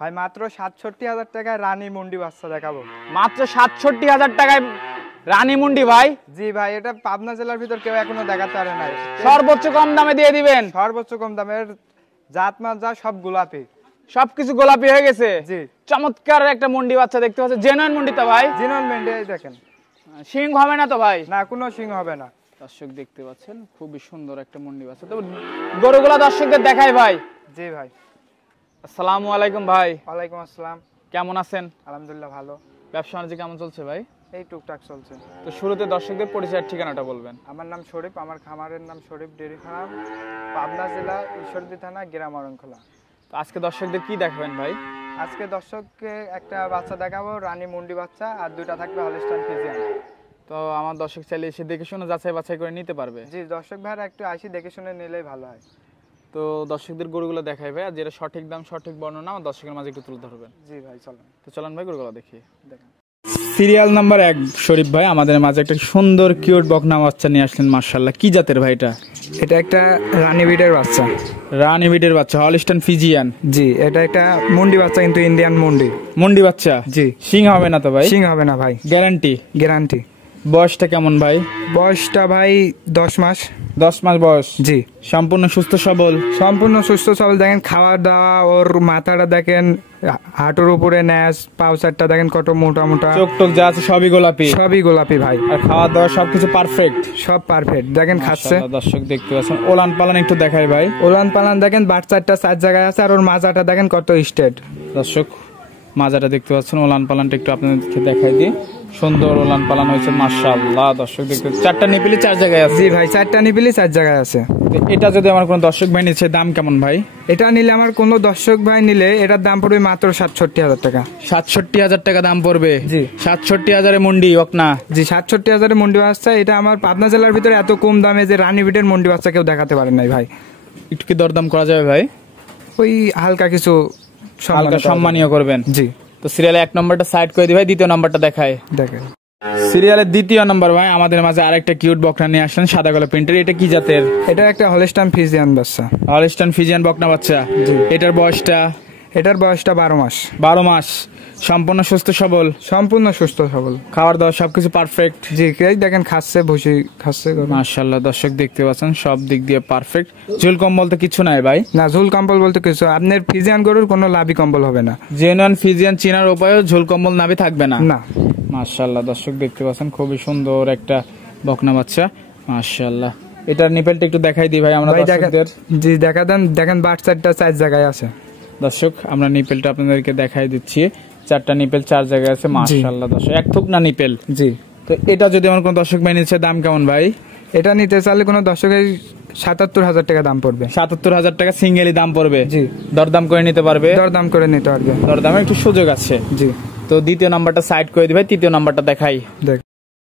ভাই মাত্র ৬৭,০০০ টাকায় রানী মুন্ডি বাচ্চা দেখাবো। মাত্র ৬৭,০০০ টাকায় রানী মুন্ডি ভাই? জি ভাই, এটা পাবনা জেলার ভিতর কেউ এখনো দেখাতে পারে নাই। সর্বোচ্চ কম দামে দিয়ে দিবেন? সর্বোচ্চ কম দামের, জাত মাছ যা সব গোলাপি, সবকিছু গোলাপি হয়ে গেছে। জি, চমৎকার একটা মুন্ডি বাচ্চা দেখতে পাচ্ছেন, জেনুইন মুন্ডি তো ভাই? জেনুইন মুন্ডি। দেখেন শিং হবে না তো ভাই? না, কোনো শিং হবে না। দর্শক দেখতে পাচ্ছেন খুবই সুন্দর একটা মুন্ডি বাচ্চা। তো গরুগুলা দর্শকদের দেখাই ভাই। জি ভাই। আসসালামু আলাইকুম ভাই। ওয়ালাইকুম আসসালাম। কেমন আছেন? আলহামদুলিল্লাহ ভালো। ব্যবসা বাণিজ্য কেমন চলছে ভাই? এই টুকটাক চলছে। তো শুরুতে দর্শকদের পরিচয়ের ঠিকানাটা বলবেন। আমার নাম শরীফ, আমার খামারের নাম শরীফ ডেইরি ফার্ম, পাবনা জেলা ঈশ্বরদী থানা, গ্রাম অরণখোলা। তো আজকে দর্শকদের কি দেখাবেন ভাই? আজকে দর্শককে একটা বাচ্চা দেখাবো, রানী মুন্ডি বাচ্চা, আর দুইটা থাকবে হলস্টাইন ফ্রিজিয়ান। তো আমার দর্শক চাইলে এসে দেখে শুনে যাচাই বাছাই করে নিতে পারবে? জি, দর্শক ভাইরা একটু আসি দেখে শুনে নিলেই ভালো হয়। তো দর্শকদের গরুগুলো দেখাই ভাই, আর যেটা সঠিক দাম সঠিক বর্ণনা আমার দর্শকের মাঝে একটু তুলে ধরবেন। জি ভাই, চলেন। তো চলেন ভাই গরুগুলো দেখি। দেখেন, সিরিয়াল নাম্বার 1 শরীফ ভাই আমাদের মাঝে একটা সুন্দর কিউট বকনা বাচ্চা নিয়ে আসলেন, মাশাআল্লাহ। কি জাতের ভাই এটা? এটা একটা রানী বিটের বাচ্চা। রানী বিটের বাচ্চা, হলস্টাইন ফ্রিজিয়ান? জি, এটা একটা মুন্ডি বাচ্চা, কিন্তু ইন্ডিয়ান মুন্ডি। মুন্ডি বাচ্চা? জি। শিং হবে না তো ভাই? শিং হবে না ভাই, গ্যারান্টি? গ্যারান্টি। বয়সটা কেমন ভাই? বয়সটা ভাই 10 মাস। 10 মাস বয়স? জি। সম্পূর্ণ সুস্থ সবল? সম্পূর্ণ সুস্থ সবল। দেখেন খাওয়া দাওয়া, ওর মাথাটা দেখেন, হাঁটুর উপরে ন্যাস, পাউচারটা দেখেন কত মোটা মোটা, চোখ টোক যা আছে সবই গোলাপি? সবই গোলাপি ভাই। আর খাওয়া দাওয়া সবকিছু পারফেক্ট? সব পারফেক্ট। দেখেন খাচ্ছে। দর্শক দেখতে পাচ্ছেন, ওলান পালান একটু দেখাই ভাই। ওলান পালান দেখেন, বাচ্চাটা 4 জায়গায় আছে, আর ওর মাজাটা দেখেন কত স্ট্রেট। দর্শক মাজাটা দেখতে পাচ্ছেন, ওলান পালানটা একটু আপনাদেরকে দেখাই দিই। সুন্দর ওলান পালান হয়েছে মাশাআল্লাহ। দর্শক দেখতে 4টা নিপিলি 4 জায়গায় আছে? জি ভাই, 4টা নিপিলি 4 জায়গায় আছে। এটা যদি আমার কোনো দর্শক ভাই নিচ্ছে, দাম কেমন ভাই? এটা নিলে, আমার কোনো দর্শক ভাই নিলে, এটার দাম পড়বে মাত্র ৬৭,০০০ টাকা। ৬৭,০০০ টাকা দাম পড়বে? জি। ৬৭,০০০ মুন্ডি বকনা? জি, ৬৭,০০০ মুন্ডি বাচ্চা। এটা আমার পাবনা জেলার ভিতরে এত কম দামে যে রানী বিটের মুন্ডি বাচ্চা কেউ দেখাতে পারে নাই ভাই। একটু কি দরদাম করা যাবে ভাই? ওই হালকা কিছু হালকা সম্মানীয় করবেন? জি। তো সিরিয়ালে 1 নম্বরটা সাইড করে দিই ভাই, দ্বিতীয় নাম্বারটা দেখায়। দেখেন সিরিয়ালের 2য় নাম্বার ভাই আমাদের মাঝে আরেকটা কিউট বকনা নিয়ে আসলেন, সাদা কালো প্রিন্টের। এটা কি জাতের? এটা একটা হলস্টাইন ফ্রিজিয়ান বাচ্চা। হলস্টাইন ফ্রিজিয়ান বকনা বাচ্চা? জি। এটার বয়সটা? এটার বয়সটা 12 মাস। 12 মাস। সম্পূর্ণ সুস্থ সবল? সম্পূর্ণ সুস্থ সবল। খাবার দাবার সবকিছু পারফেক্ট? জি, দেখেন খাচ্ছে, ভুসি খাচ্ছে। মাশাআল্লাহ দর্শক দেখতে পাচ্ছেন সব দিক দিয়ে পারফেক্ট। ঝুল কম্বল তো কিছু নাই ভাই? না, ঝুল কম্বল বলতে কিছু, আপনার ফ্রিজিয়ান গরুর কোনো লাভি কম্বল হবে না। জেনুইন ফ্রিজিয়ান চিনার উপায়ও ঝুল কম্বল নাভি থাকবে না? না। মাশাআল্লাহ দর্শক দেখতে পাচ্ছেন খুবই সুন্দর একটা বকনা বাচ্চা, মাশাআল্লাহ। এটার নিপেলটা একটু দেখাই দিই ভাই আমরা দর্শকদের। জি, দেখা দেন। দেখেন বাচ্চাটা 4 জায়গায় আছে। দর্শক আমরা নিপেলটা আপনাদেরকে দেখাই দিচ্ছি, 4টা নিপেল 4 জায়গায় আছে, মাশাআল্লাহ দর্শক। এক থুক না নিপেল? জি। তো এটা যদি আমার কোন দর্শক ভাই নিচ্ছে, দাম কেমন ভাই? এটা নিতে চাইলে কোনো দর্শকের ৭৭,০০০ টাকা দাম পড়বে। ৭৭,০০০ টাকা সিঙ্গেলি দাম পড়বে? জি। দরদাম করে নিতে পারবে? দরদাম করে নিতে পারবে। দরদামের একটু সুযোগ আছে? জি। তো 2য় নাম্বারটা সাইড করে দিই ভাই, 3য় নাম্বারটা দেখাই। দেখ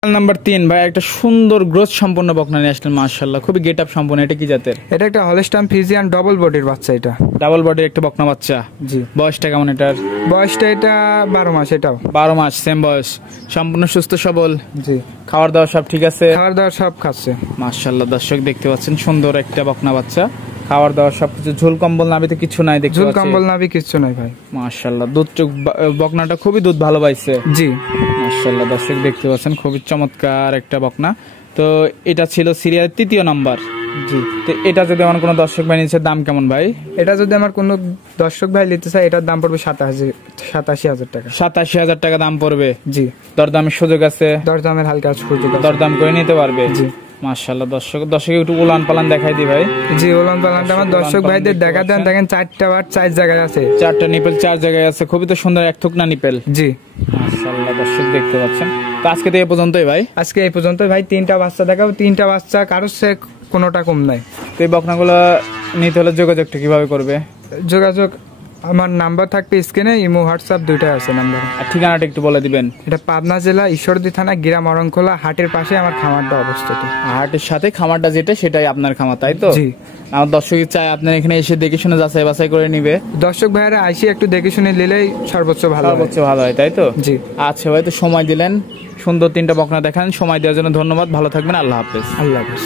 নাম্বার 3 ভাই একটা সুন্দর গ্রোথ সম্পন্ন বকনা নিয়ে আসলেন, মাশাআল্লাহ খুবই গেট আপ সম্পন্ন। এটা কি জাতের? এটা একটা হলস্টাইন ফ্রিজিয়ান ডাবল বডির বাচ্চা। এটা ডাবল বডির একটা বকনা বাচ্চা? জি। বয়সটা কেমন এটার? বয়সটা এটা 12 মাস। এটাও 12 মাস, সেম বয়স। সম্পূর্ণ সুস্থ সবল? জি। খাবার দাওয়া সব ঠিক আছে? খাবার দাবার সব খাচ্ছে। মাশাআল্লাহ দর্শক দেখতে পাচ্ছেন সুন্দর একটা বকনা বাচ্চা, খাবার দাওয়া সবকিছু। ঝুল কম্বল নাভিতে কিছু নাই দেখতে ঝুল পাচ্ছি? কম্বল নাভি কিছু নাই ভাই। মাশাআল্লাহ দুধ চোখ বকনাটা খুবই দুধ ভালো পাইছে। জি। মাশাআল্লাহ দর্শক দেখতে পাচ্ছেন খুবই চমৎকার একটা বকনা। তো এটা ছিল সিরিয়ালের 3য় নাম্বার। জি। তো এটা যদি আমার কোনো দর্শক ভাই নিচ্ছে, দাম কেমন ভাই? এটা যদি আমার কোনো দর্শক ভাই নিতে চায়, এটার দাম পড়বে ৮৭,০০০ টাকা। ৮৭,০০০ টাকা দাম পড়বে? জি। দরদামের সুযোগ আছে? দরদামের হালকা সুযোগ আছে। দরদাম করে নিতে পারবে? জি। মাশাআল্লাহ দর্শক একটু উলান পালান দেখাই দি ভাই। জি, উলান পালানটা আমার দর্শক ভাইদের দেখা দেন। দেখেন 4টা বার 4 জায়গায় আছে। 4টা নিপেল 4 জায়গায় আছে, খুবই তো সুন্দর এক থুক না নিপেল। জি। মাশাআল্লাহ দর্শক দেখতে পাচ্ছেন। তো আজকে তো এই পর্যন্তই ভাই? আজকে এই পর্যন্ত ভাই। 3টা বাচ্চা দেখাবো, 3টা বাচ্চা কারোর সে কোনোটা কম নাই। তো এই বকনাগুলো নিতে হলে যোগাযোগটা কিভাবে করবে? যোগাযোগ আমার নাম্বার থাকবে স্ক্রিনে, ইমো হোয়াটসঅ্যাপ দুইটাই আছে নাম্বার। আর ঠিকানাটা একটু বলে দিবেন। এটা পাবনা জেলা ঈশ্বরদী থানা, গ্রাম অরণখোলা, হাটের পাশে আমার খামারটা অবস্থিত। হাটের সাথে খামারটা যেটা, সেটাই আপনার খামার, তাই তো? জি। আমার দর্শক চাই আপনার এখানে এসে দেখে শুনে যাচাই বাছাই করে নিবে। দর্শক ভাইরা আইসি একটু দেখে শুনে নিলেই সর্বোচ্চ ভালো হয়, তাই তো? জি। আচ্ছা ভাই, তো সময় দিলেন, সুন্দর 3টা বকনা দেখান, সময় দেওয়ার জন্য ধন্যবাদ। ভালো থাকবেন, আল্লাহ হাফেজ। আল্লাহ হাফেজ।